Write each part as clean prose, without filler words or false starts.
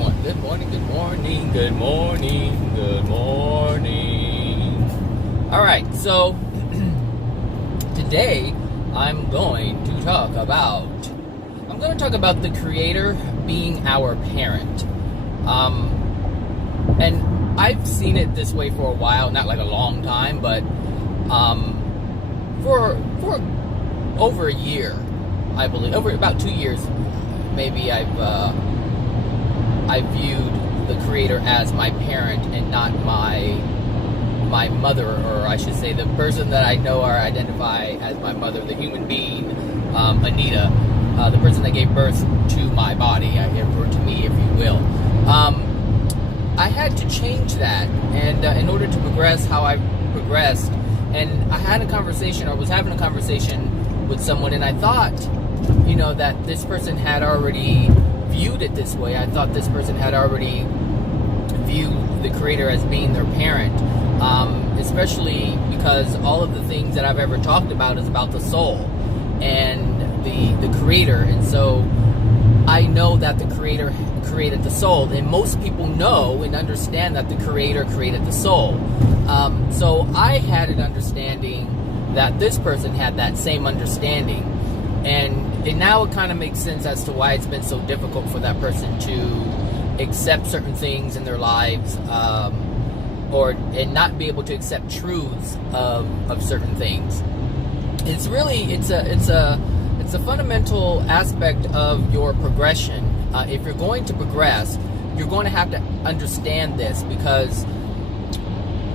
everyone. Good morning, good morning, good morning, good morning. Alright, so today I'm going to talk about the Creator being our parent. And I've seen it this way for a while, not like a long time, but for over a year, I believe, over about 2 years, maybe I viewed the Creator as my parent and not my mother, or I should say the person that I know or identify as my mother, the human being, Anita, the person that gave birth to my body, or to me, if you will. I had to change that, and in order to progress how I progressed, and I had a conversation, or was having a conversation with someone, and I thought, that this person had already viewed it this way. I thought this person had already viewed the Creator as being their parent, especially because all of the things that I've ever talked about is about the soul and the Creator, and so I know that the Creator created the soul, and most people know and understand that the Creator created the soul. So I had an understanding that this person had that same understanding, and now it kind of makes sense as to why it's been so difficult for that person to accept certain things in their lives, and not be able to accept truths of certain things. It's a fundamental aspect of your progression. If you're going to progress, you're going to have to understand this, because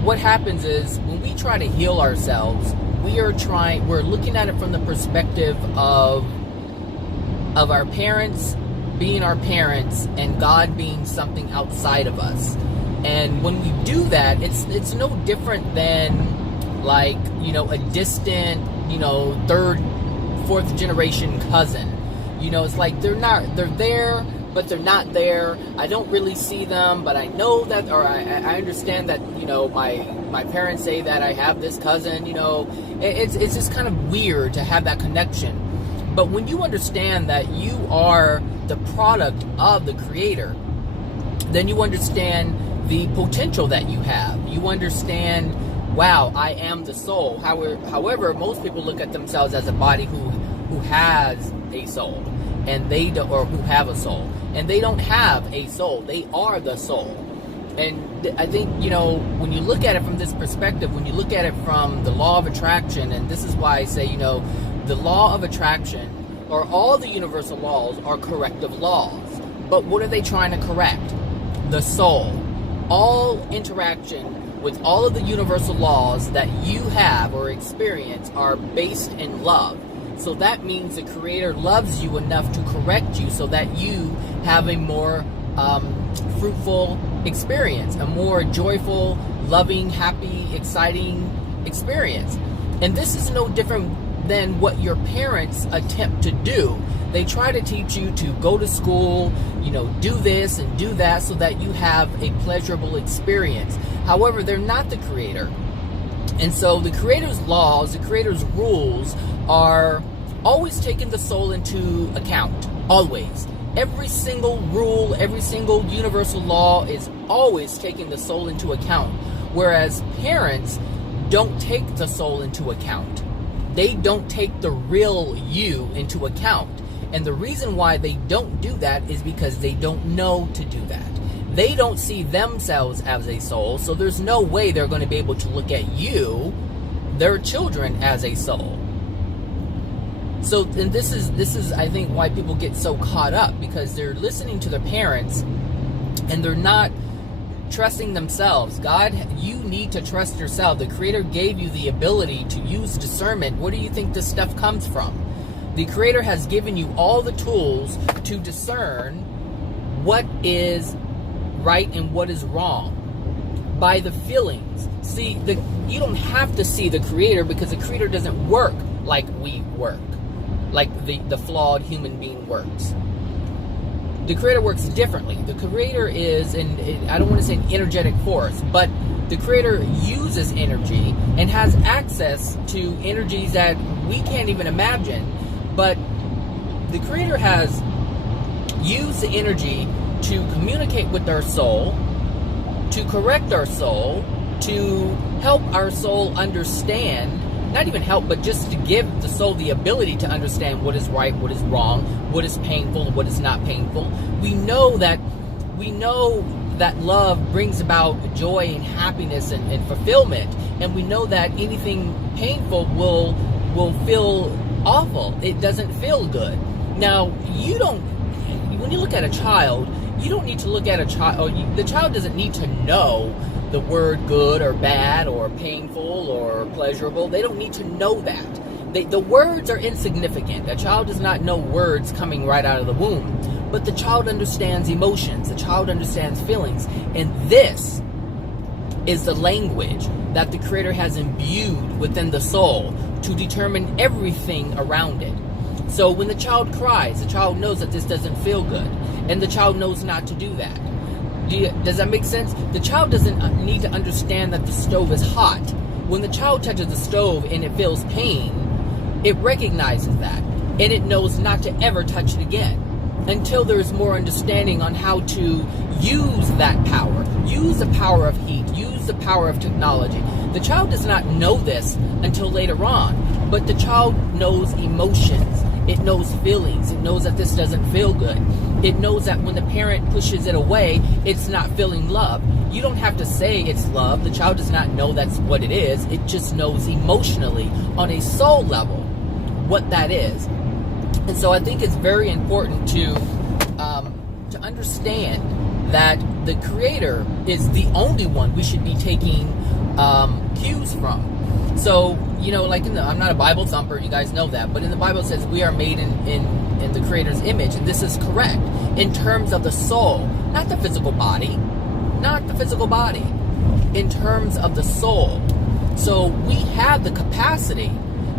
what happens is when we try to heal ourselves, we're looking at it from the perspective of our parents being our parents and God being something outside of us. And when we do that, it's no different than like, a distant, third, fourth generation cousin. It's like they're there, but they're not there. I don't really see them, but I know that, or I understand that, my parents say that I have this cousin, it's just kind of weird to have that connection. But when you understand that you are the product of the Creator, then you understand the potential that you have. You understand, wow, I am the soul. However, most people look at themselves as a body who has a soul, and they don't, or who have a soul, and they don't have a soul. They are the soul. And I think, when you look at it from this perspective, when you look at it from the law of attraction, and this is why I say, the law of attraction, or all the universal laws, are corrective laws. But what are they trying to correct? The soul. All interaction with all of the universal laws that you have or experience are based in love. So that means the Creator loves you enough to correct you so that you have a more fruitful experience, a more joyful, loving, happy, exciting experience. And this is no different than what your parents attempt to do. They try to teach you to go to school, do this and do that so that you have a pleasurable experience. However, they're not the Creator. And so the Creator's laws, the Creator's rules are always taking the soul into account. Always. Every single rule, every single universal law is always taking the soul into account. Whereas parents don't take the soul into account. They don't take the real you into account. And the reason why they don't do that is because they don't know to do that. They don't see themselves as a soul, so there's no way they're going to be able to look at you, their children, as a soul. So, and this is I think why people get so caught up, because they're listening to their parents and they're not trusting themselves. God, you need to trust yourself. The Creator gave you the ability to use discernment. Where do you think this stuff comes from? The Creator has given you all the tools to discern what is right and what is wrong by the feelings. See, you don't have to see the Creator, because the Creator doesn't work like we work, like the flawed human being works. The Creator works differently. The Creator is, and I don't want to say an energetic force, but the Creator uses energy and has access to energies that we can't even imagine. But the Creator has used the energy to communicate with our soul, to correct our soul, to help our soul understand, not even help, but just to give the soul the ability to understand what is right, what is wrong, what is painful, what is not painful. We know that love brings about joy and happiness and fulfillment, and we know that anything painful will feel awful. It doesn't feel good. Now, when you look at a child, you don't need to look at a child, or the child doesn't need to know the word good or bad or painful or pleasurable. They don't need to know that. The words are insignificant. A child does not know words coming right out of the womb. But the child understands emotions. The child understands feelings. And this is the language that the Creator has imbued within the soul to determine everything around it. So when the child cries, the child knows that this doesn't feel good. And the child knows not to do that. Does that make sense? The child doesn't need to understand that the stove is hot. When the child touches the stove and it feels pain, it recognizes that. And it knows not to ever touch it again until there's more understanding on how to use that power. Use the power of heat. Use the power of technology. The child does not know this until later on. But the child knows emotions. It knows feelings. It knows that this doesn't feel good. It knows that when the parent pushes it away, it's not feeling love. You don't have to say it's love. The child does not know that's what it is. It just knows emotionally on a soul level what that is. And so I think it's very important to understand that the Creator is the only one we should be taking cues from. So, like I'm not a Bible thumper, you guys know that, but in the Bible it says we are made in the Creator's image, and this is correct in terms of the soul, not the physical body, in terms of the soul. So we have the capacity.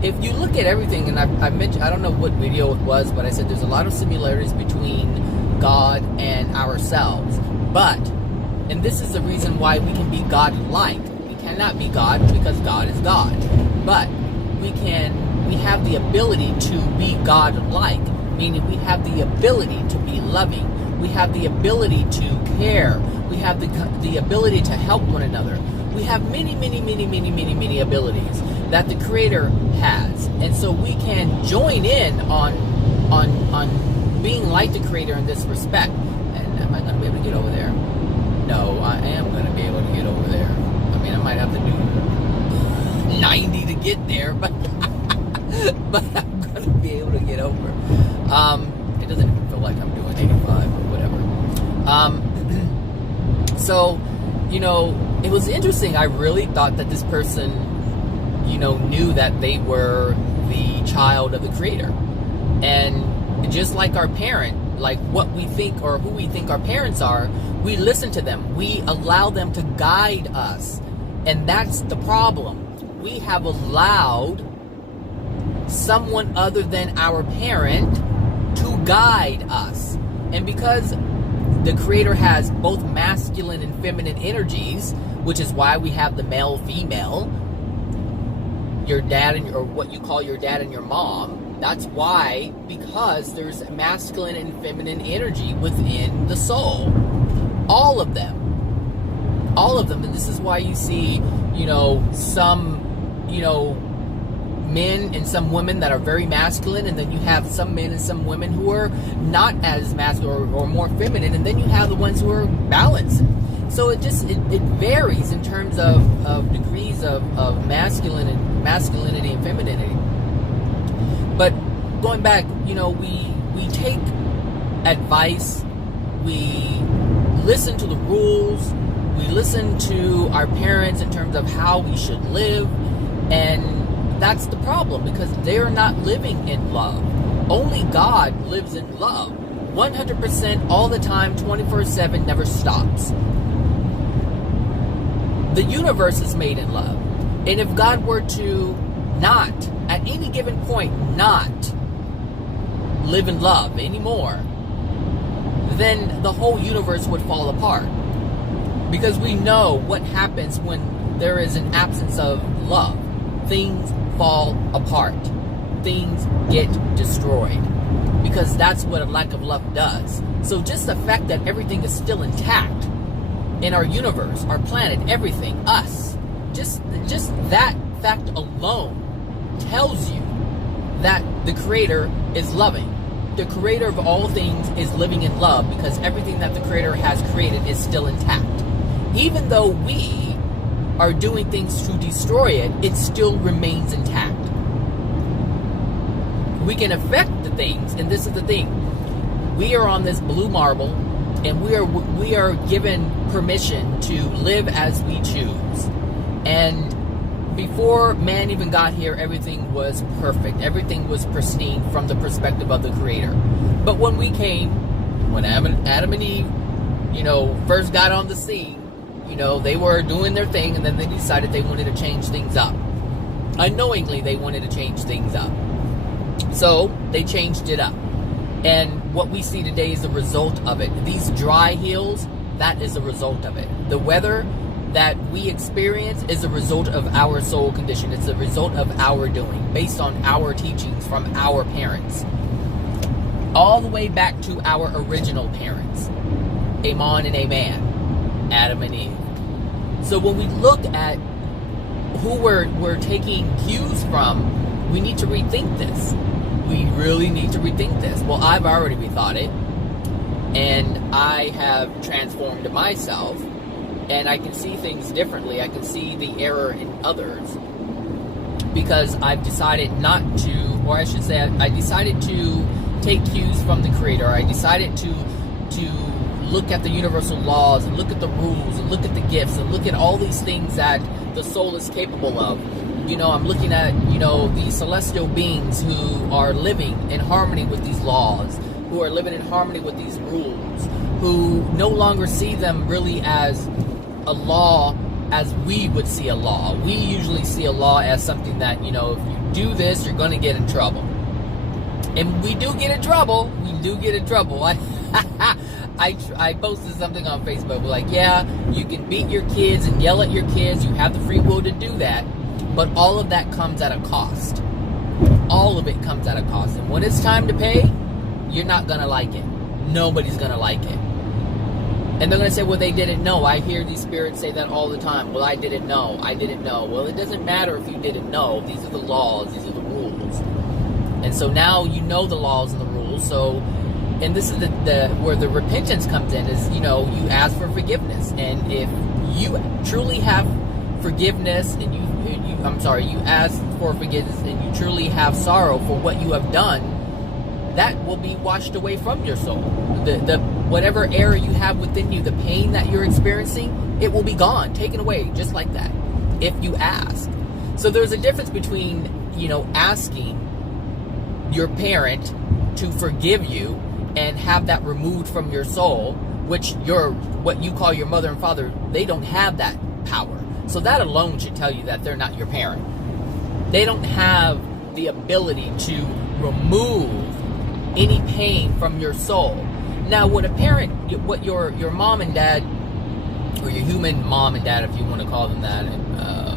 If you look at everything, and I mentioned, I don't know what video it was, but I said there's a lot of similarities between God and ourselves. But, and this is the reason why we can be God-like. We cannot be God because God is God. But we have the ability to be God-like, meaning we have the ability to be loving. We have the ability to care. We have the ability to help one another. We have many abilities that the Creator has. And so we can join in on being like the Creator in this respect. And am I going to be able to get over there? No, I am going to be able to get over there. I mean, I might have to do 90 to get there, but I'm going to be able to get over. It doesn't even feel like I'm doing 85 or whatever. So, it was interesting. I really thought that this person, knew that they were the child of the Creator. And just like our parent, like what we think or who we think our parents are, we listen to them. We allow them to guide us. And that's the problem. We have allowed someone other than our parent to guide us. And because the Creator has both masculine and feminine energies, which is why we have the male-female, your dad or what you call your dad and your mom. That's why, because there's masculine and feminine energy within the soul. All of them. And this is why you see, some, men and some women that are very masculine, and then you have some men and some women who are not as masculine or more feminine, and then you have the ones who are balanced. So it varies in terms of degrees of masculinity and femininity. But going back, we take advice, we listen to the rules, we listen to our parents in terms of how we should live, and that's the problem, because they're not living in love. Only God lives in love. 100% all the time, 24/7, never stops. The universe is made in love. And if God were to not, at any given point, not live in love anymore, then the whole universe would fall apart. Because we know what happens when there is an absence of love. Things fall apart. Things get destroyed. Because that's what a lack of love does. So just the fact that everything is still intact in our universe, our planet, everything, us, just that fact alone tells you that the Creator is loving. The Creator of all things is living in love, because everything that the Creator has created is still intact. Even though we are doing things to destroy it, it still remains intact. We can affect the things, and this is the thing. We are on this blue marble, and we are given permission to live as we choose. And before man even got here, everything was perfect. Everything was pristine from the perspective of the Creator. But when we came, when Adam and Eve, first got on the scene, they were doing their thing, and then they decided they wanted to change things up. Unknowingly, they wanted to change things up. So they changed it up. And what we see today is the result of it. These dry hills, that is the result of it. The weather that we experience is a result of our soul condition. It's a result of our doing, based on our teachings from our parents. All the way back to our original parents. Amen and amen. Adam and Eve. So when we look at who we're taking cues from, we need to rethink this. We really need to rethink this. Well, I've already rethought it, and I have transformed myself, and I can see things differently. I can see the error in others, because I've decided not to, or I should say, I decided to take cues from the Creator. I decided to look at the universal laws, and look at the rules, and look at the gifts, and look at all these things that the soul is capable of. I'm looking at, the celestial beings who are living in harmony with these laws, who are living in harmony with these rules, who no longer see them really as a law as we would see a law. We usually see a law as something that, if you do this, you're going to get in trouble. And we do get in trouble. I posted something on Facebook, like, yeah, you can beat your kids and yell at your kids. You have the free will to do that. But all of that comes at a cost. All of it comes at a cost. And when it's time to pay, you're not going to like it. Nobody's going to like it. And they're going to say, well, they didn't know. I hear these spirits say that all the time. Well, I didn't know. Well, it doesn't matter if you didn't know. These are the laws. These are the rules. And so now you know the laws and the rules. So, and this is the where the repentance comes in, is, you ask for forgiveness. And if you truly have forgiveness, and you ask for forgiveness, and you truly have sorrow for what you have done, that will be washed away from your soul. The whatever error you have within you, the pain that you're experiencing, it will be gone, taken away, just like that, if you ask. So there's a difference between, asking your parent to forgive you and have that removed from your soul, which what you call your mother and father, they don't have that power. So that alone should tell you that they're not your parent. They don't have the ability to remove any pain from your soul. Now, what your mom and dad, or your human mom and dad, if you want to call them that,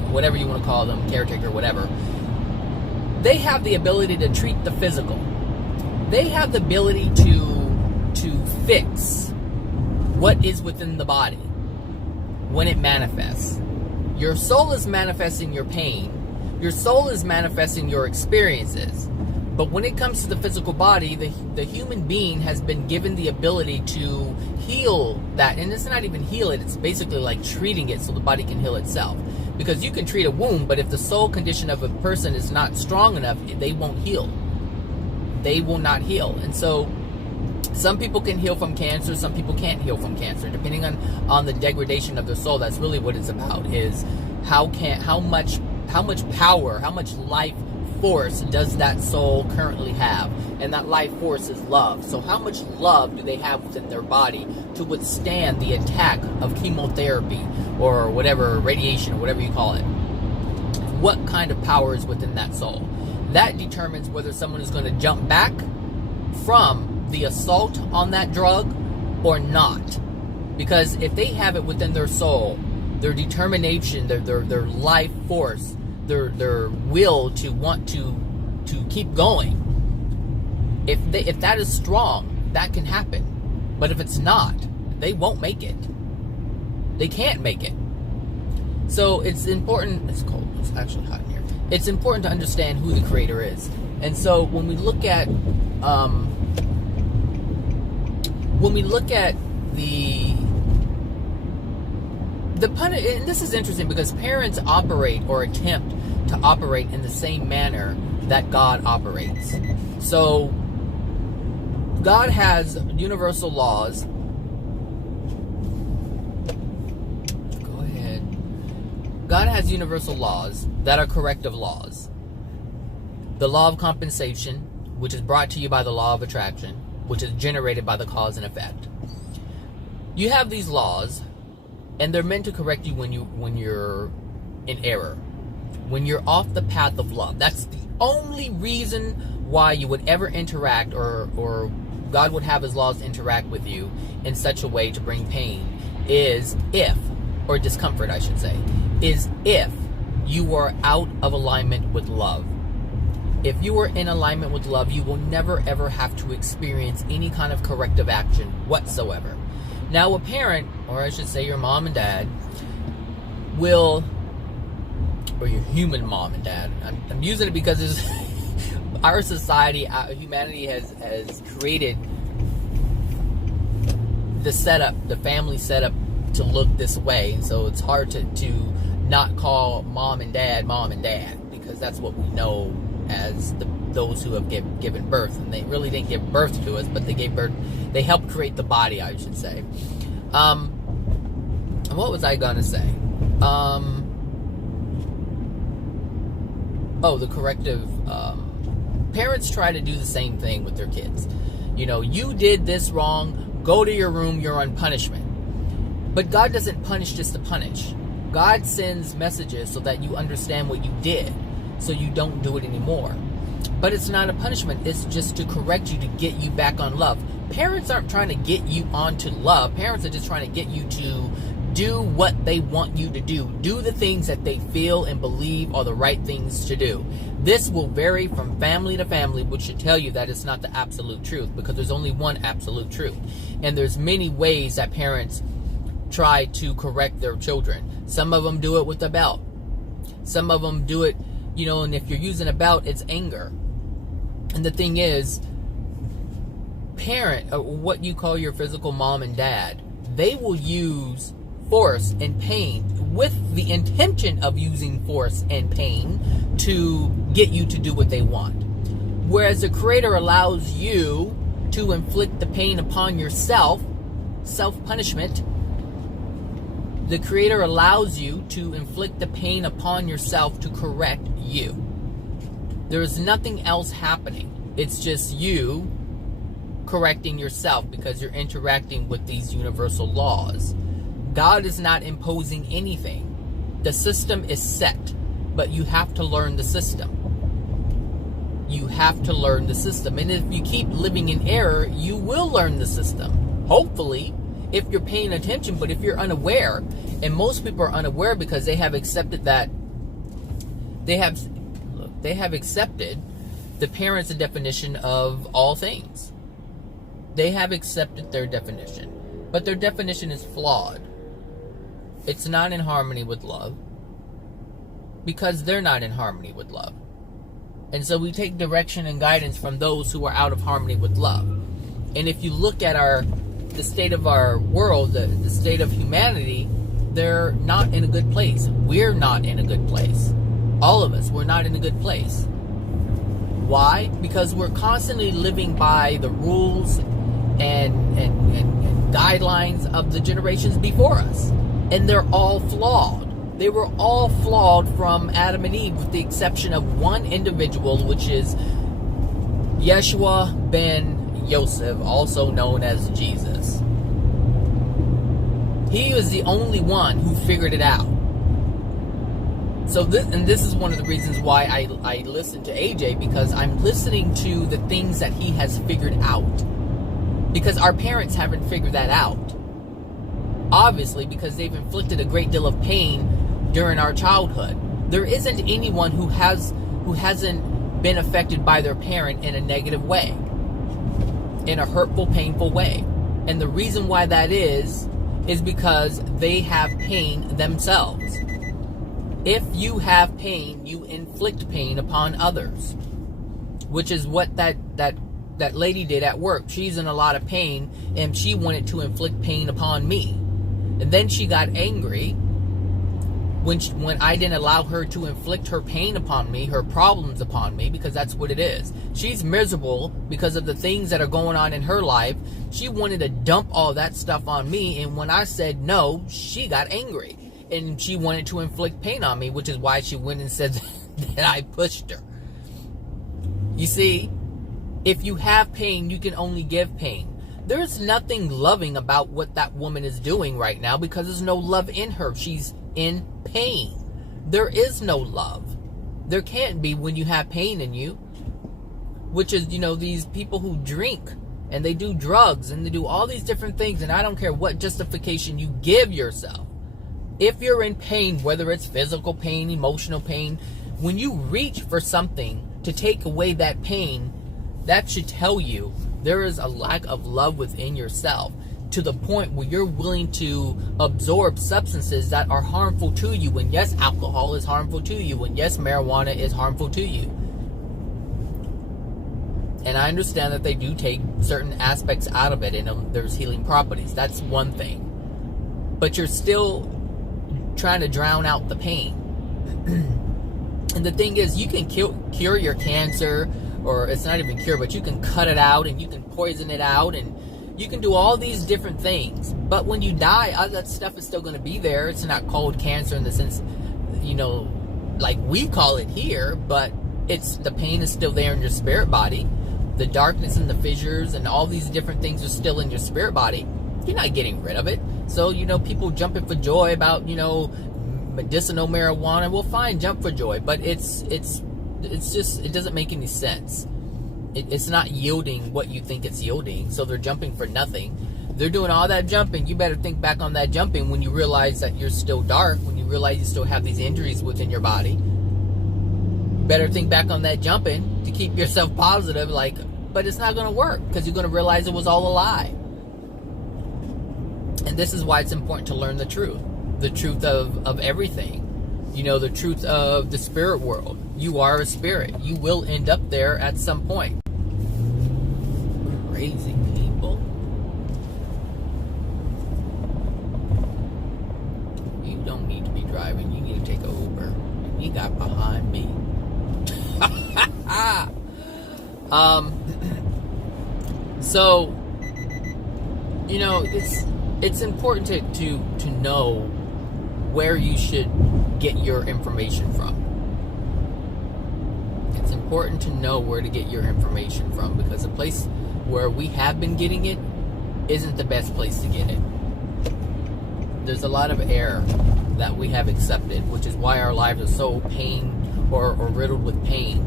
whatever you want to call them, caretaker, whatever, they have the ability to treat the physical. They have the ability to fix what is within the body when it manifests. Your soul is manifesting your pain. Your soul is manifesting your experiences. But when it comes to the physical body, the human being has been given the ability to heal that. And it's not even heal it. It's basically like treating it so the body can heal itself. Because you can treat a wound, but if the soul condition of a person is not strong enough, they won't heal. They will not heal. And so some people can heal from cancer, some people can't heal from cancer, depending on the degradation of their soul. That's really what it's about, is how much power, how much life force does that soul currently have? And that life force is love. So how much love do they have within their body to withstand the attack of chemotherapy or whatever, radiation, or whatever you call it? What kind of power is within that soul? That determines whether someone is going to jump back from the assault on that drug or not. Because if they have it within their soul, their determination, their life force, their will to want to keep going, if that is strong, that can happen. But if it's not, they won't make it. They can't make it. So it's important. It's cold. It's actually hot in here. It's important to understand who the creator is. And so when we look at and this is interesting because parents operate or attempt to operate in the same manner that God operates. So God has universal laws. Go ahead. God has universal laws that are corrective laws. The law of compensation, which is brought to you by the law of attraction, which is generated by the cause and effect. You have these laws, and they're meant to correct you when you're in error, when you're off the path of love. That's the only reason why you would ever interact, or God would have his laws interact with you in such a way to bring pain, is if, or discomfort I should say, is if you are out of alignment with love. If you are in alignment with love, you will never ever have to experience any kind of corrective action whatsoever. Now a parent, or I should say your mom and dad, will, or your human mom and dad, I'm using it because it's our society, humanity has created the setup, the family setup to look this way. So it's hard to not call mom and dad, because that's what we know as those who have given birth. And they really didn't give birth to us, but they gave birth, they helped create the body, I should say. What was I gonna say? The corrective, parents try to do the same thing with their kids. You know, you did this wrong, go to your room, you're on punishment. But God doesn't punish just to punish. God sends messages so that you understand what you did, so you don't do it anymore. But it's not a punishment, it's just to correct you, to get you back on love. Parents aren't trying to get you onto love. Parents are just trying to get you to do what they want you to do. Do the things that they feel and believe are the right things to do. This will vary from family to family, which should tell you that it's not the absolute truth, because there's only one absolute truth. And there's many ways that parents try to correct their children. Some of them do it with a belt. Some of them do it, and if you're using a belt, it's anger. And the thing is, what you call your physical mom and dad, they will use force and pain with the intention of using force and pain to get you to do what they want. Whereas the Creator allows you to inflict the pain upon yourself, self-punishment. The Creator allows you to inflict the pain upon yourself to correct you. There is nothing else happening. It's just you correcting yourself because you're interacting with these universal laws. God is not imposing anything. The system is set, but you have to learn the system. You have to learn the system. And if you keep living in error, you will learn the system. Hopefully, if you're paying attention. But if you're unaware, and most people are unaware because they have accepted that they have accepted the parents' definition of all things. They have accepted their definition, but their definition is flawed. It's not in harmony with love, because they're not in harmony with love. And so we take direction and guidance from those who are out of harmony with love. And if you look at the state of our world, the state of humanity, they're not in a good place. We're not in a good place. All of us, we're not in a good place. Why? Because we're constantly living by the rules and guidelines of the generations before us. And they're all flawed. They were all flawed from Adam and Eve, with the exception of one individual, which is Yeshua ben Yosef, also known as Jesus. He was the only one who figured it out. So this is one of the reasons why I listen to AJ, because I'm listening to the things that he has figured out. Because our parents haven't figured that out. Obviously, because they've inflicted a great deal of pain during our childhood. There isn't anyone who hasn't been affected by their parent in a negative way, in a hurtful, painful way. And the reason why that is because they have pain themselves. If you have pain, you inflict pain upon others, which is what that lady did at work. She's in a lot of pain, and she wanted to inflict pain upon me. And then she got angry when I didn't allow her to inflict her pain upon me, her problems upon me, because that's what it is. She's miserable because of the things that are going on in her life. She wanted to dump all that stuff on me, and when I said no, she got angry. And she wanted to inflict pain on me, which is why she went and said that I pushed her. You see, if you have pain, you can only give pain. There's nothing loving about what that woman is doing right now because there's no love in her. She's in pain. There is no love. There can't be when you have pain in you. Which is, these people who drink and they do drugs and they do all these different things, and I don't care what justification you give yourself. If you're in pain, whether it's physical pain, emotional pain, when you reach for something to take away that pain, that should tell you there is a lack of love within yourself, to the point where you're willing to absorb substances that are harmful to you. And yes, alcohol is harmful to you. And yes, marijuana is harmful to you. And I understand that they do take certain aspects out of it, and there's healing properties. That's one thing. But you're still trying to drown out the pain. And the thing is, you can cure your cancer, or it's not even cure, but you can cut it out, and you can poison it out, and you can do all these different things. But when you die, all that stuff is still going to be there. It's not called cancer in the sense, like we call it here, but the pain is still there in your spirit body. The darkness and the fissures and all these different things are still in your spirit body. You're not getting rid of it. So, people jumping for joy about, medicinal marijuana. Well, fine, jump for joy. But it's just, it doesn't make any sense. It's not yielding what you think it's yielding. So they're jumping for nothing. They're doing all that jumping. You better think back on that jumping when you realize that you're still dark, when you realize you still have these injuries within your body. Better think back on that jumping to keep yourself positive, but it's not going to work, because you're going to realize it was all a lie. And this is why it's important to learn the truth of everything. The truth of the spirit world. You are a spirit. You will end up there at some point. Crazy people. You don't need to be driving. You need to take an Uber. You got behind me. So, it's important to know where you should get your information from. It's important to know where to get your information from, because the place where we have been getting it isn't the best place to get it. There's a lot of error that we have accepted, which is why our lives are so or riddled with pain.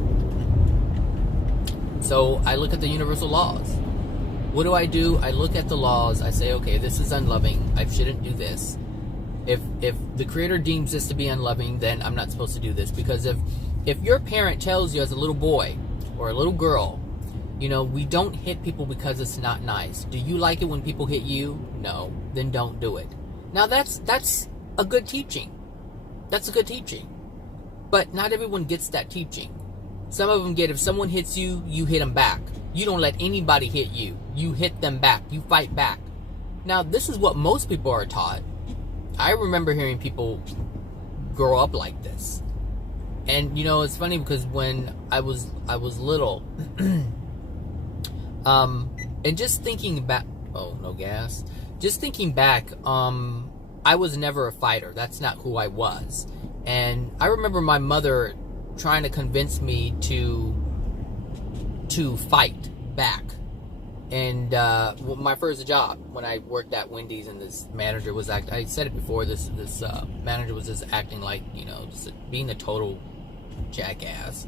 So I look at the universal laws. What do? I look at the laws. I say, okay, this is unloving. I shouldn't do this. If the Creator deems this to be unloving, then I'm not supposed to do this. Because if your parent tells you as a little boy or a little girl, we don't hit people because it's not nice. Do you like it when people hit you? No. Then don't do it. Now that's a good teaching. That's a good teaching. But not everyone gets that teaching. Some of them get, if someone hits you, you hit them back. You don't let anybody hit you. You hit them back. You fight back. Now, this is what most people are taught. I remember hearing people grow up like this. And, it's funny because when I was little, and just thinking back, oh, no gas. Just thinking back, I was never a fighter. That's not who I was. And I remember my mother trying to convince me to fight back. And my first job, when I worked at Wendy's, and this manager was I said it before, this manager was just acting like, just being a total jackass.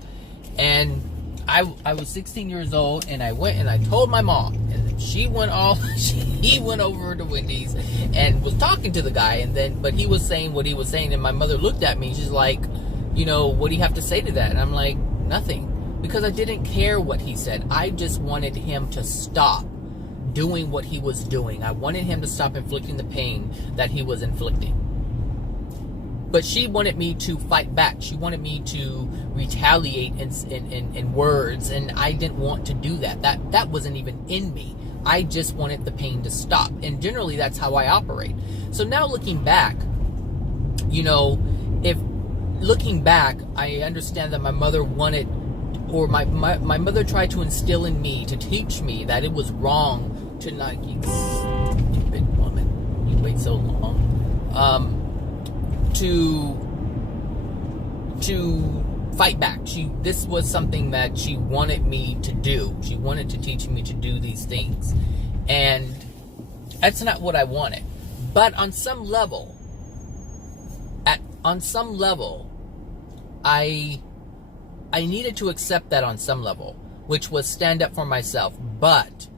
And I was 16 years old, and I went and I told my mom, and he went over to Wendy's and was talking to the guy, but he was saying what he was saying, and my mother looked at me, she's like, what do you have to say to that? And I'm like, nothing. Because I didn't care what he said. I just wanted him to stop doing what he was doing. I wanted him to stop inflicting the pain that he was inflicting. But she wanted me to fight back. She wanted me to retaliate in words, and I didn't want to do that. That wasn't even in me. I just wanted the pain to stop. And generally, that's how I operate. So now looking back, I understand that my mother wanted, or my mother tried to instill in me, to teach me that it was wrong to not, you stupid woman, you wait so long, to fight back. This was something that she wanted me to do. She wanted to teach me to do these things. And that's not what I wanted. But on some level, I needed to accept that on some level, which was stand up for myself, but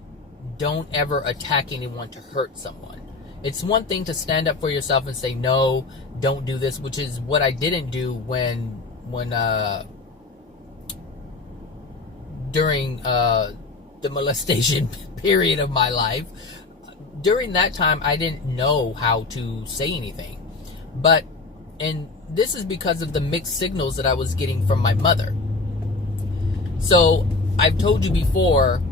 don't ever attack anyone to hurt someone. It's one thing to stand up for yourself and say, no, don't do this, which is what I didn't do when during the molestation period of my life. During that time, I didn't know how to say anything. And this is because of the mixed signals that I was getting from my mother. So I've told you before,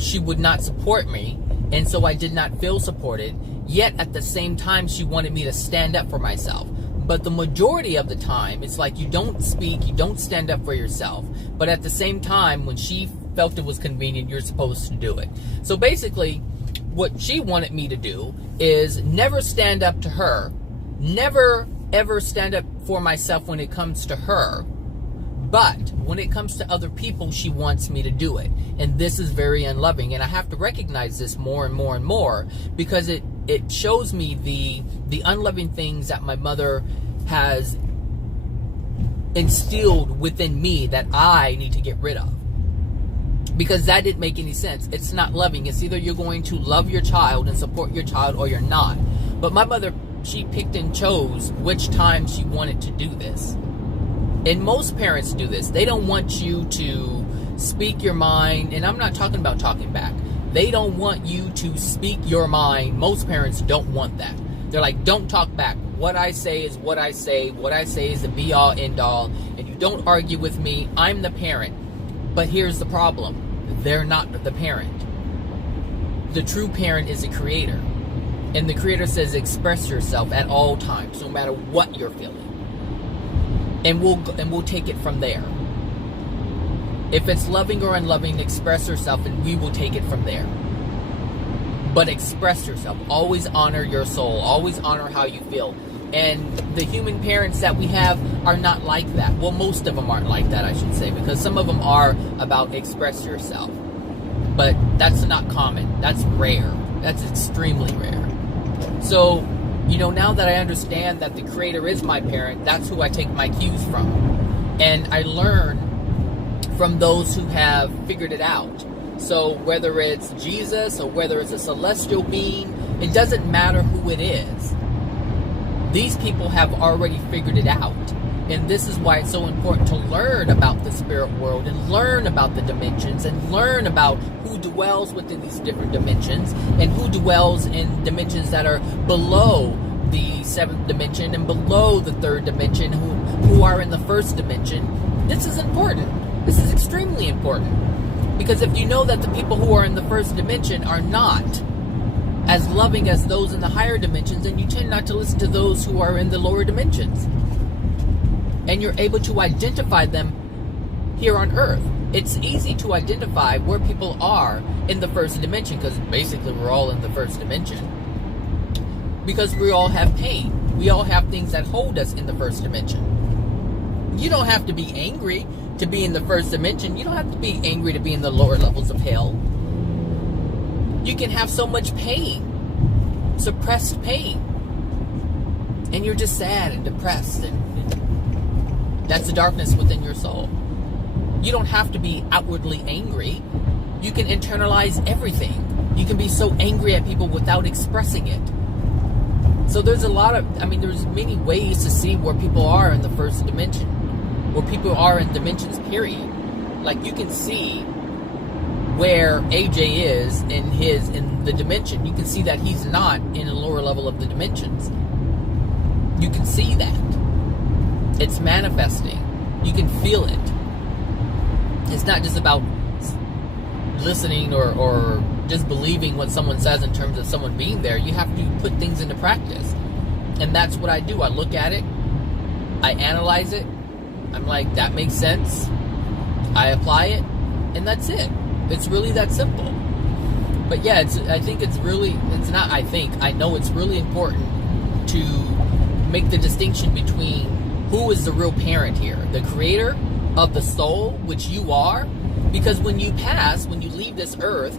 she would not support me, and so I did not feel supported. Yet at the same time, she wanted me to stand up for myself. But the majority of the time, it's like you don't speak, you don't stand up for yourself. But at the same time, when she felt it was convenient, you're supposed to do it. So basically, what she wanted me to do is never stand up to her, never ever stand up for myself when it comes to her. But when it comes to other people, she wants me to do it. And this is very unloving. And I have to recognize this more and more and more, because it shows me the unloving things that my mother has instilled within me that I need to get rid of. Because that didn't make any sense. It's not loving. It's either you're going to love your child and support your child, or you're not. But my mother, she picked and chose which time she wanted to do this. And most parents do this. They don't want you to speak your mind. And I'm not talking about talking back. They don't want you to speak your mind. Most parents don't want that. They're like, don't talk back. What I say is what I say. What I say is the be-all, end-all. And you don't argue with me. I'm the parent. But here's the problem. They're not the parent. The true parent is the creator. And the creator says express yourself at all times, no matter what you're feeling. And we'll take it from there. If it's loving or unloving, express yourself, and we will take it from there. But express yourself. Always honor your soul. Always honor how you feel. And the human parents that we have are not like that. Well, most of them aren't like that, I should say, because some of them are about express yourself. But that's not common. That's rare. That's extremely rare. So, now that I understand that the creator is my parent, that's who I take my cues from. And I learn from those who have figured it out. So whether it's Jesus or whether it's a celestial being, it doesn't matter who it is. These people have already figured it out. And this is why it's so important to learn about the spirit world and learn about the dimensions and learn about who dwells within these different dimensions and who dwells in dimensions that are below the seventh dimension and below the third dimension, who are in the first dimension. This is important. This is extremely important. Because if you know that the people who are in the first dimension are not as loving as those in the higher dimensions, then you tend not to listen to those who are in the lower dimensions. And you're able to identify them here on Earth. It's easy to identify where people are in the first dimension, because basically we're all in the first dimension. Because we all have pain. We all have things that hold us in the first dimension. You don't have to be angry to be in the first dimension. You don't have to be angry to be in the lower levels of hell. You can have so much pain, suppressed pain, and you're just sad and depressed, and that's the darkness within your soul. You don't have to be outwardly angry. You can internalize everything. You can be so angry at people without expressing it. So there's there's many ways to see where people are in the first dimension, where people are in dimensions, period. Like, you can see where AJ is in the dimension. You can see that he's not in a lower level of the dimensions. You can see that. It's manifesting. You can feel it. It's not just about listening or just believing what someone says in terms of someone being there. You have to put things into practice. And that's what I do. I look at it. I analyze it. I'm like, that makes sense. I apply it. And that's it. It's really that simple. But yeah, I know it's really important to make the distinction between who is the real parent here. The creator of the soul, which you are. Because when you pass, when you leave this earth,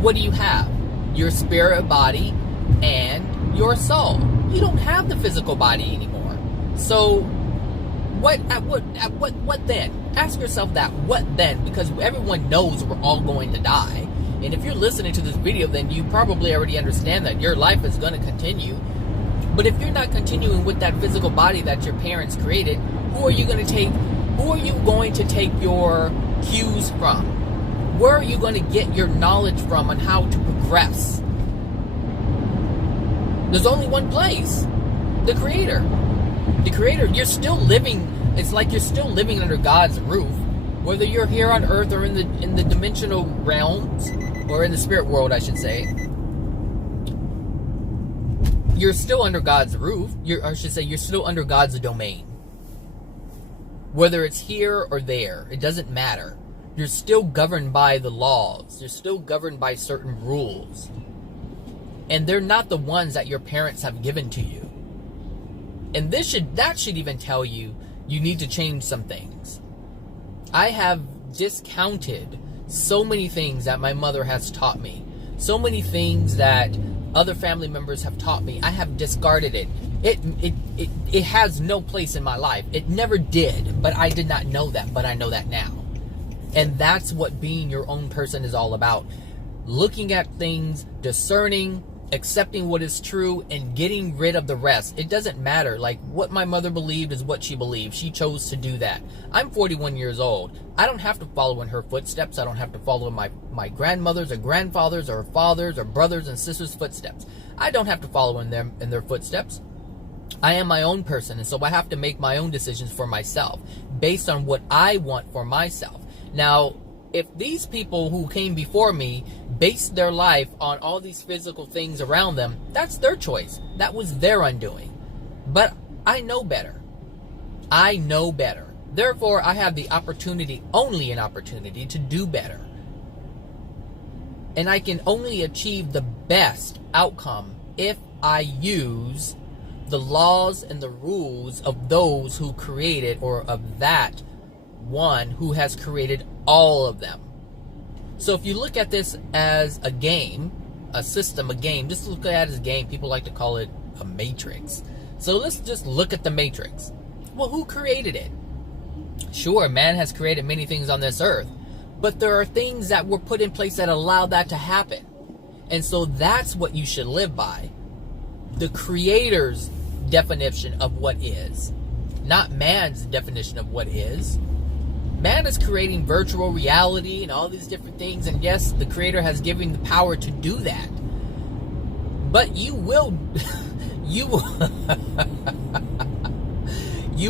what do you have? Your spirit body and your soul. You don't have the physical body anymore. So what then? Ask yourself that. What then? Because everyone knows we're all going to die. And if you're listening to this video, then you probably already understand that your life is going to continue. But if you're not continuing with that physical body that your parents created, who are you going to take? Who are you going to take your cues from? Where are you going to get your knowledge from on how to progress? There's only one place. The Creator. The Creator. You're still living. It's like you're still living under God's roof. Whether you're here on earth or in the dimensional realms, or in the spirit world, I should say. You're still under God's roof. You're still under God's domain. Whether it's here or there, it doesn't matter. You're still governed by the laws. You're still governed by certain rules. And they're not the ones that your parents have given to you. And that should even tell you need to change some things. I have discounted so many things that my mother has taught me. So many things that other family members have taught me. I have discarded it. It has no place in my life. It never did, but I did not know that, but I know that now. And that's what being your own person is all about. Looking at things, discerning, accepting what is true, and getting rid of the rest. It doesn't matter. Like, what my mother believed is what she believed. She chose to do that. I'm 41 years old. I don't have to follow in her footsteps. I don't have to follow in my grandmother's or grandfather's or fathers or brothers and sisters' footsteps. I don't have to follow in their footsteps. I am my own person, and so I have to make my own decisions for myself based on what I want for myself. Now, if these people who came before me based their life on all these physical things around them, that's their choice. That was their undoing. But I know better. I know better. Therefore, I have the opportunity, only an opportunity, to do better. And I can only achieve the best outcome if I use the laws and the rules of those who created, or of that one who has created all of them. So if you look at this as a game, a system, a game, just look at it as a game. People like to call it a matrix. So let's just look at the matrix. Well, who created it? Sure, man has created many things on this earth, but there are things that were put in place that allow that to happen. And so that's what you should live by. The Creator's definition of what is, not man's definition of what is. Man is creating virtual reality and all these different things, and yes, the Creator has given the power to do that. But you will you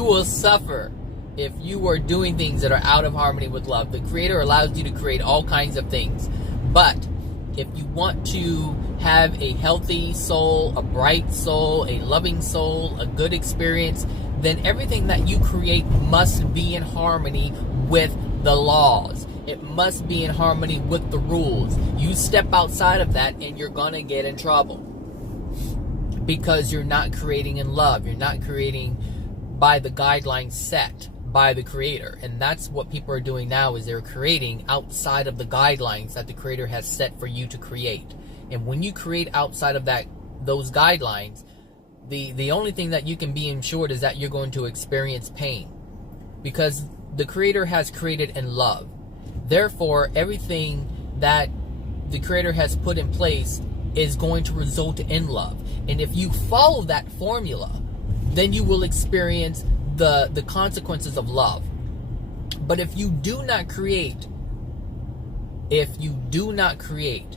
will suffer if you are doing things that are out of harmony with love. The Creator allows you to create all kinds of things, but if you want to have a healthy soul, a bright soul, a loving soul, a good experience, then everything that you create must be in harmony with the laws. It must be in harmony with the rules. You step outside of that and you're gonna get in trouble, because you're not creating in love. You're not creating by the guidelines set by the Creator. And that's what people are doing now, is they're creating outside of the guidelines that the Creator has set for you to create. And when you create outside of those guidelines, the only thing that you can be ensured is that you're going to experience pain, because the Creator has created in love. Therefore, everything that the Creator has put in place is going to result in love. And if you follow that formula, then you will experience the consequences of love. But if you do not create If you do not create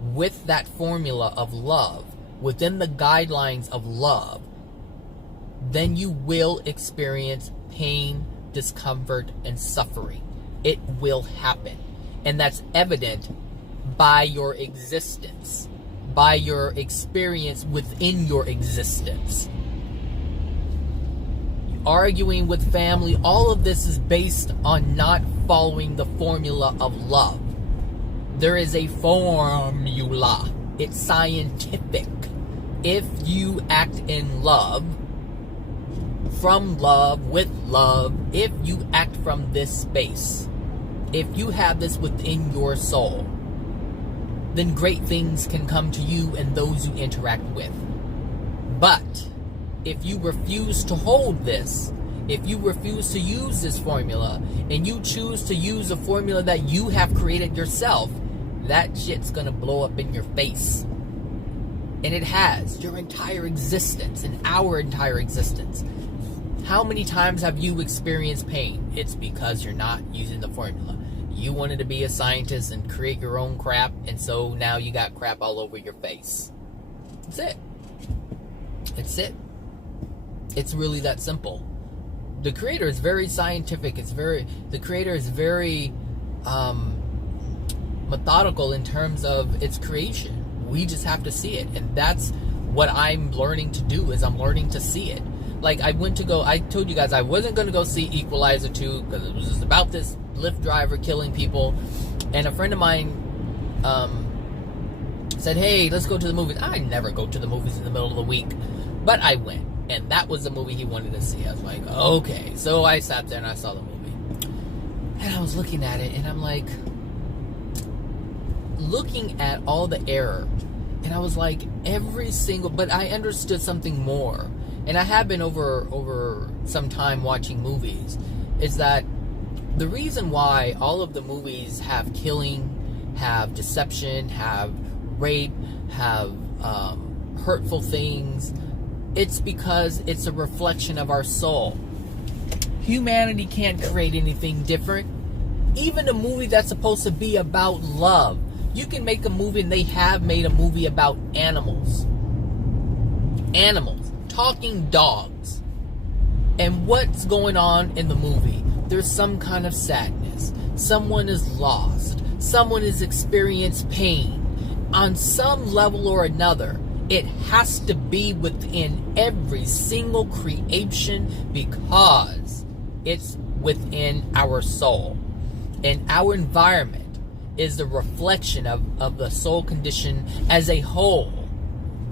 with that formula of love, within the guidelines of love, then you will experience pain, discomfort, and suffering. It will happen. And that's evident by your existence, by your experience within your existence. Arguing with family, all of this is based on not following the formula of love. There is a formula. It's scientific. If you act in love, from love, with love, if you act from this space, if you have this within your soul, then great things can come to you and those you interact with. But if you refuse to hold this, if you refuse to use this formula, and you choose to use a formula that you have created yourself, that shit's gonna blow up in your face. And it has your entire existence, and our entire existence. How many times have you experienced pain? It's because you're not using the formula. You wanted to be a scientist and create your own crap, and so now you got crap all over your face. That's it. It's it. It's really that simple. The creator is very scientific. The creator is very methodical in terms of its creation. We just have to see it. And that's what I'm learning to do, is I'm learning to see it. Like, I told you guys I wasn't going to go see Equalizer 2 because it was just about this Lyft driver killing people. And a friend of mine said, hey, let's go to the movies. I never go to the movies in the middle of the week. But I went. And that was the movie he wanted to see. I was like, okay. So I sat there and I saw the movie. And I was looking at it and I'm like, looking at all the error. And I was like, but I understood something more. And I have been over some time watching movies, is that the reason why all of the movies have killing, have deception, have rape, have hurtful things, it's because it's a reflection of our soul. Humanity can't create anything different. Even a movie that's supposed to be about love. You can make a movie, and they have made a movie about animals. Animals. Talking dogs. And what's going on in the movie? There's some kind of sadness. Someone is lost. Someone has experienced pain. On some level or another, it has to be within every single creation because it's within our soul. And our environment is the reflection of the soul condition as a whole.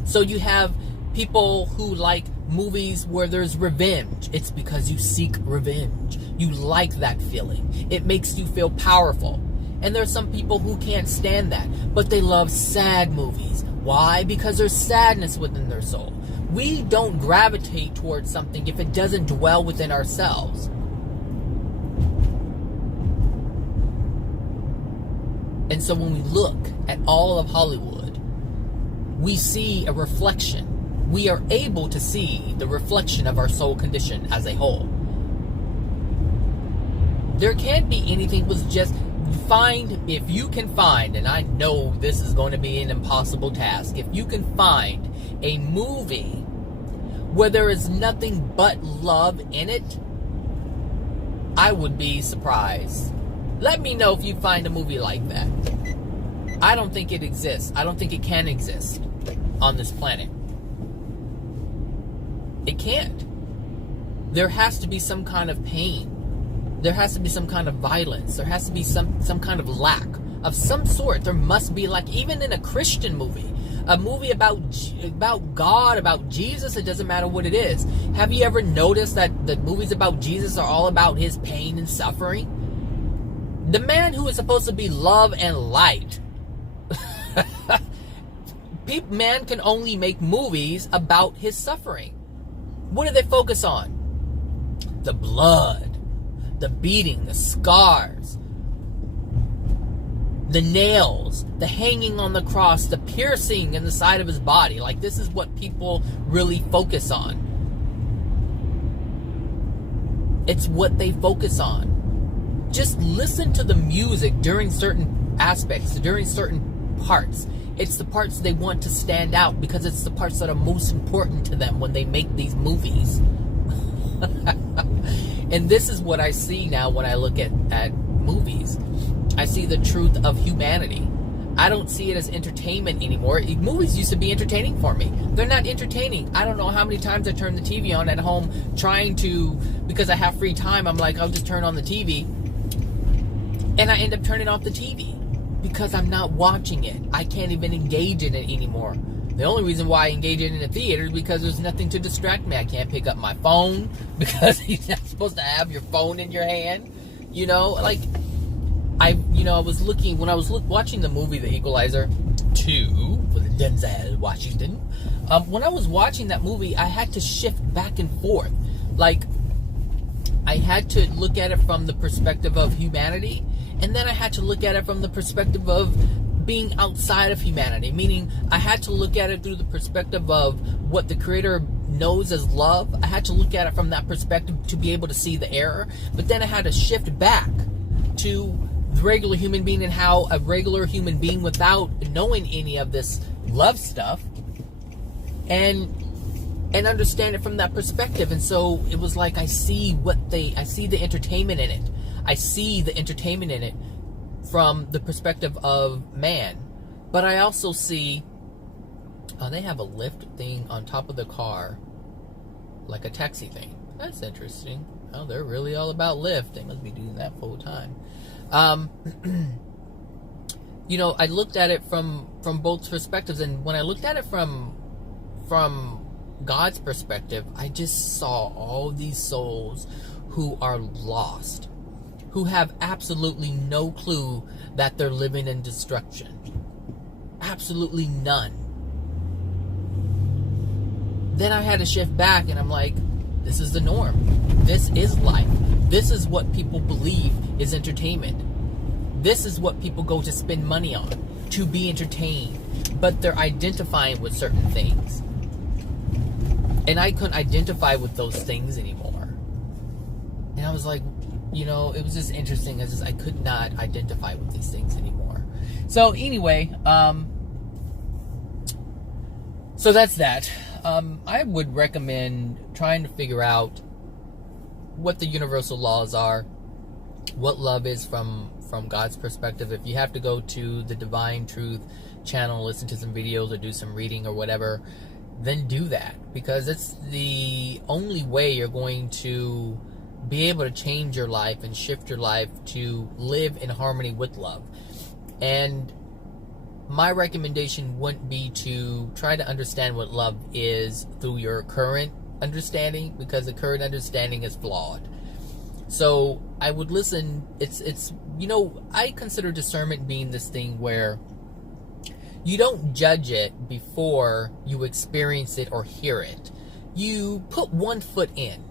So you have people who like movies where there's revenge. It's because you seek revenge. You like that feeling. It makes you feel powerful. And there's some people who can't stand that, but they love sad movies. Why? Because there's sadness within their soul. We don't gravitate towards something if it doesn't dwell within ourselves. And so when we look at all of Hollywood, we see a reflection. We are able to see the reflection of our soul condition as a whole. There can't be anything with just if you can find, and I know this is going to be an impossible task, if you can find a movie where there is nothing but love in it, I would be surprised. Let me know if you find a movie like that. I don't think it exists. I don't think it can exist on this planet. It can't. There has to be some kind of pain. There has to be some kind of violence. There has to be some kind of lack of some sort. There must be, like even in a Christian movie, a movie about God, about Jesus, it doesn't matter what it is. Have you ever noticed that the movies about Jesus are all about his pain and suffering? The man who is supposed to be love and light. Man can only make movies about his suffering. What do they focus on? The blood. The beating, the scars, the nails, the hanging on the cross, the piercing in the side of his body. Like, this is what people really focus on. It's what they focus on. Just listen to the music during certain aspects, during certain parts. It's the parts they want to stand out because it's the parts that are most important to them when they make these movies. And this is what I see now when I look at movies. I see the truth of humanity. I don't see it as entertainment anymore. Movies used to be entertaining for me. They're not entertaining. I don't know how many times I turn the TV on at home trying to, because I have free time, I'm like, I'll just turn on the TV. And I end up turning off the TV because I'm not watching it. I can't even engage in it anymore. The only reason why I engage in it in a theater is because there's nothing to distract me. I can't pick up my phone because you're not supposed to have your phone in your hand. You know, like, I was looking, when I was watching the movie The Equalizer 2 with Denzel Washington, when I was watching that movie, I had to shift back and forth. Like, I had to look at it from the perspective of humanity, and then I had to look at it from the perspective of being outside of humanity, meaning I had to look at it through the perspective of what the Creator knows as love. I had to look at it from that perspective to be able to see the error, but then I had to shift back to the regular human being and how a regular human being, without knowing any of this love stuff, and understand it from that perspective. And so it was like I see the entertainment in it. I see the entertainment in it from the perspective of man. But I also see, they have a lift thing on top of the car, like a taxi thing. That's interesting. Oh, they're really all about Lyft. They must be doing that full time. I looked at it from both perspectives, and when I looked at it from God's perspective, I just saw all these souls who are lost, who have absolutely no clue that they're living in destruction. Absolutely none. Then I had to shift back, and I'm like, this is the norm. This is life. This is what people believe is entertainment. This is what people go to spend money on, to be entertained. But they're identifying with certain things. And I couldn't identify with those things anymore. And I was like, it was just interesting. I could not identify with these things anymore. So anyway, so that's that. I would recommend trying to figure out what the universal laws are, what love is from God's perspective. If you have to go to the Divine Truth channel, listen to some videos or do some reading or whatever, then do that, because it's the only way you're going to be able to change your life and shift your life to live in harmony with love. And my recommendation wouldn't be to try to understand what love is through your current understanding, because the current understanding is flawed. So I would listen. I consider discernment being this thing where you don't judge it before you experience it or hear it. You put one foot in,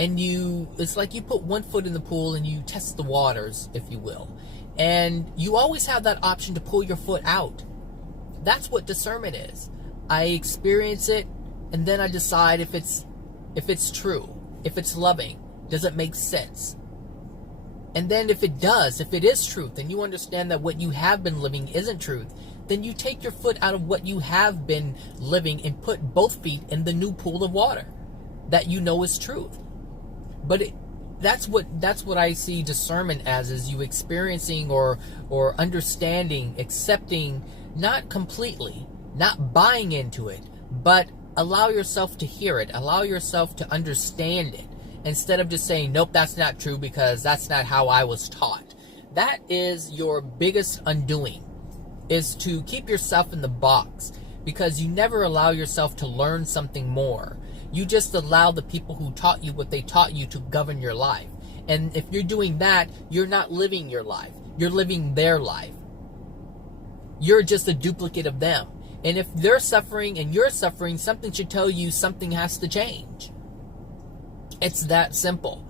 and it's like you put one foot in the pool and you test the waters, if you will. And you always have that option to pull your foot out. That's what discernment is. I experience it, and then I decide if it's true, if it's loving, does it make sense? And then if it does, if it is truth, and you understand that what you have been living isn't truth, then you take your foot out of what you have been living and put both feet in the new pool of water that you know is truth. But that's what I see discernment as, is you experiencing or understanding, accepting, not completely, not buying into it, but allow yourself to hear it, allow yourself to understand it, instead of just saying, nope, that's not true because that's not how I was taught. That is your biggest undoing, is to keep yourself in the box, because you never allow yourself to learn something more. You just allow the people who taught you what they taught you to govern your life. And if you're doing that, you're not living your life. You're living their life. You're just a duplicate of them. And if they're suffering and you're suffering, something should tell you something has to change. It's that simple.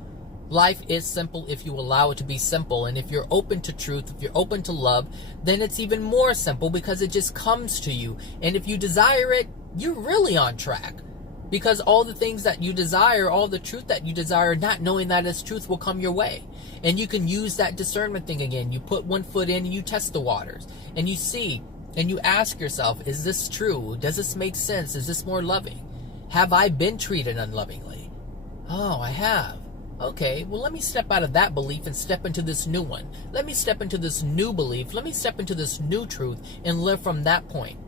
Life is simple if you allow it to be simple. And if you're open to truth, if you're open to love, then it's even more simple, because it just comes to you. And if you desire it, you're really on track. Because all the things that you desire, all the truth that you desire, not knowing that it's truth, will come your way. And you can use that discernment thing again. You put one foot in and you test the waters. And you see, and you ask yourself, is this true? Does this make sense? Is this more loving? Have I been treated unlovingly? Oh, I have. Okay, well, let me step out of that belief and step into this new one. Let me step into this new belief. Let me step into this new truth and live from that point.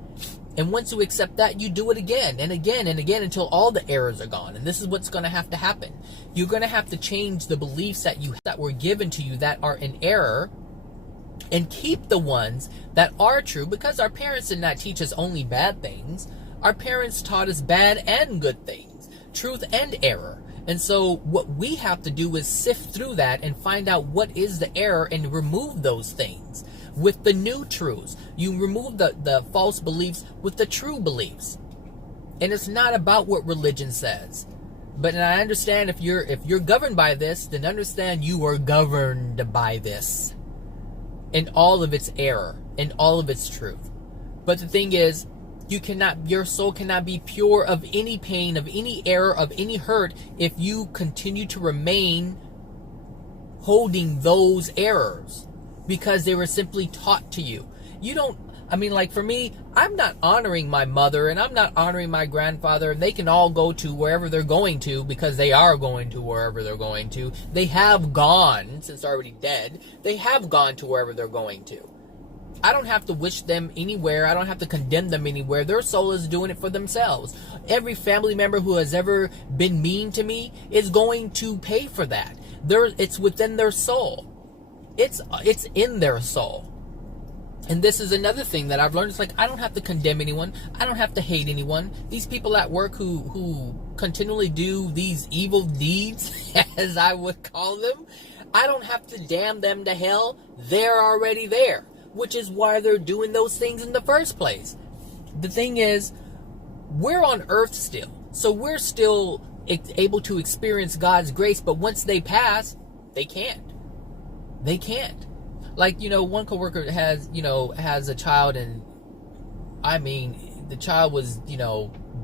And once you accept that, you do it again and again and again until all the errors are gone. And this is what's going to have to happen. You're going to have to change the beliefs that were given to you that are in error, and keep the ones that are true, because our parents did not teach us only bad things. Our parents taught us bad and good things, truth and error. And so what we have to do is sift through that and find out what is the error and remove those things with the new truths. You remove the false beliefs with the true beliefs. And it's not about what religion says. But I understand if you're governed by this, then understand you are governed by this in all of its error, in all of its truth. But the thing is, your soul cannot be pure of any pain, of any error, of any hurt, if you continue to remain holding those errors, because they were simply taught to you. For me, I'm not honoring my mother and I'm not honoring my grandfather, and they can all go to wherever they're going to, because they are going to wherever they're going to. They have gone, since they're already dead, they have gone to wherever they're going to. I don't have to wish them anywhere. I don't have to condemn them anywhere. Their soul is doing it for themselves. Every family member who has ever been mean to me is going to pay for that. It's within their soul. It's in their soul. And this is another thing that I've learned. It's like, I don't have to condemn anyone. I don't have to hate anyone. These people at work who continually do these evil deeds, as I would call them, I don't have to damn them to hell. They're already there, which is why they're doing those things in the first place. The thing is, we're on earth still. So we're still able to experience God's grace, but once they pass, they can't. They can't. Like, one coworker has a child, and the child was,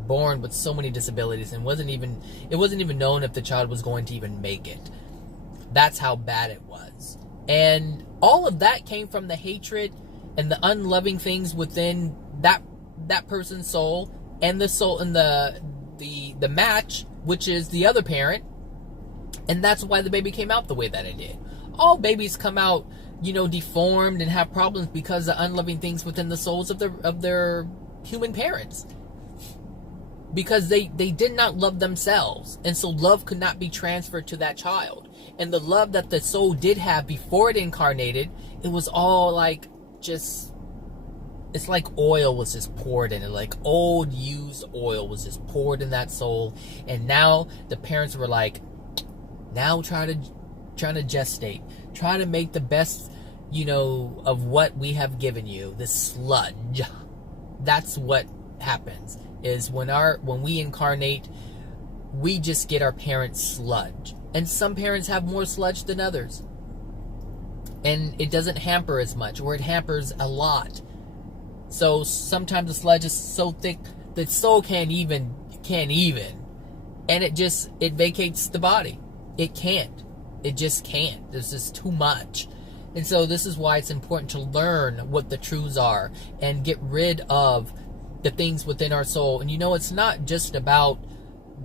born with so many disabilities, and it wasn't even known if the child was going to even make it. That's how bad it was. And all of that came from the hatred and the unloving things within that person's soul, and the soul and the match, which is the other parent. And that's why the baby came out the way that it did. All babies come out, deformed and have problems because of unloving things within the souls of their human parents. Because they did not love themselves. And so love could not be transferred to that child. And the love that the soul did have before it incarnated, it was all like it's like oil was just poured in it. Like old used oil was just poured in that soul. And now the parents were like, now trying to gestate. Try to make the best, of what we have given you. This sludge. That's what happens. Is when we incarnate, we just get our parents' sludge. And some parents have more sludge than others. And it doesn't hamper as much, or it hampers a lot. So sometimes the sludge is so thick that soul can't even. And it vacates the body. It can't. It just can't. There's just too much. And so this is why it's important to learn what the truths are and get rid of the things within our soul. And it's not just about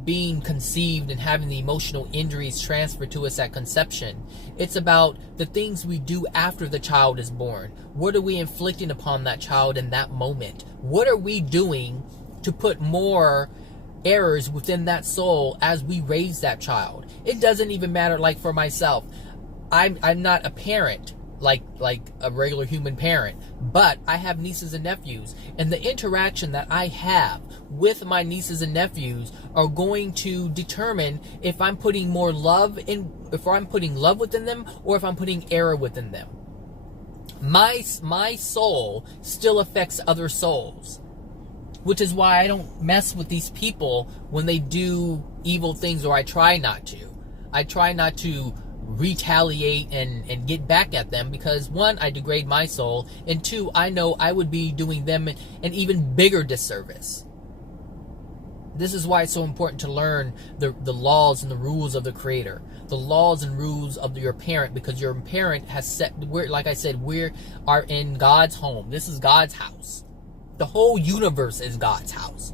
being conceived and having the emotional injuries transferred to us at conception. It's about the things we do after the child is born. What are we inflicting upon that child in that moment? What are we doing to put more errors within that soul as we raise that child? It doesn't even matter. Like for myself, I'm not a parent like a regular human parent, but I have nieces and nephews, and the interaction that I have with my nieces and nephews are going to determine if I'm putting more love in, if I'm putting love within them, or if I'm putting error within them. My soul still affects other souls, which is why I don't mess with these people when they do evil things, or I try not to. I try not to retaliate and get back at them, because one, I degrade my soul, and two, I know I would be doing them an even bigger disservice. This is why it's so important to learn the laws and the rules of the Creator, the laws and rules of your parent, because your parent has set, like I said, we are in God's home. This is God's house. The whole universe is God's house,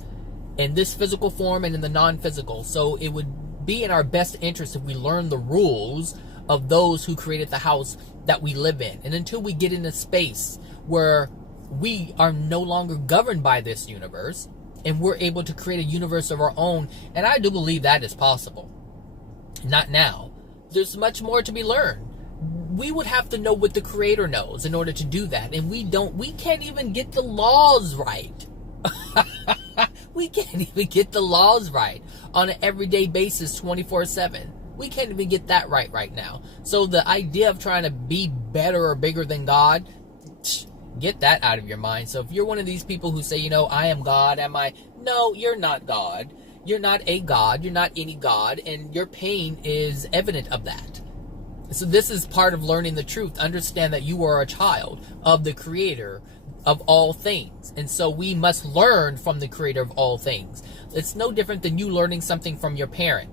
in this physical form and in the non-physical. So it would be in our best interest if we learn the rules of those who created the house that we live in. And until we get in a space where we are no longer governed by this universe, and we're able to create a universe of our own, and I do believe that is possible. Not now. There's much more to be learned. We would have to know what the Creator knows in order to do that, and we can't even get the laws right. We can't even get the laws right on an everyday basis 24/7. We can't even get that right now. So the idea of trying to be better or bigger than God, get that out of your mind. So if you're one of these people who say, you know, I am God, am I? No, you're not God. You're not a God. You're not any God. And your pain is evident of that. So this is part of learning the truth. Understand that you are a child of the Creator of all things. And so we must learn from the Creator of all things. It's no different than you learning something from your parent.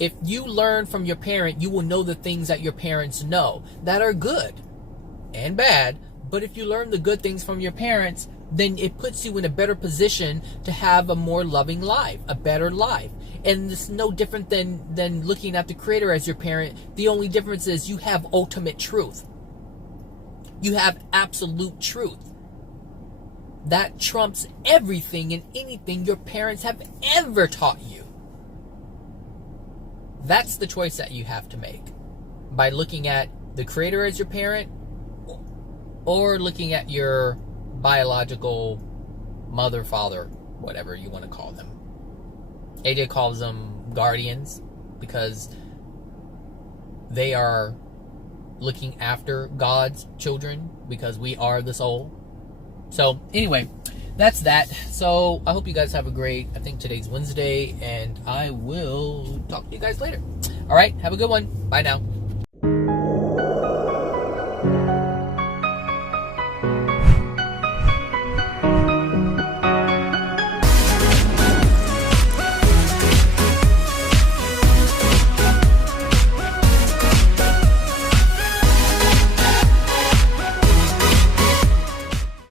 If you learn from your parent, you will know the things that your parents know that are good and bad. But if you learn the good things from your parents, then it puts you in a better position to have a more loving life, a better life. And it's no different than looking at the Creator as your parent. The only difference is you have ultimate truth. You have absolute truth. That trumps everything and anything your parents have ever taught you. That's the choice that you have to make. By looking at the Creator as your parent, or looking at your biological mother, father, whatever you want to call them. AJ calls them guardians because they are looking after God's children, because we are the soul. So anyway, that's that. So I hope you guys have a great, I think today's Wednesday, and I will talk to you guys later. All right, have a good one. Bye now.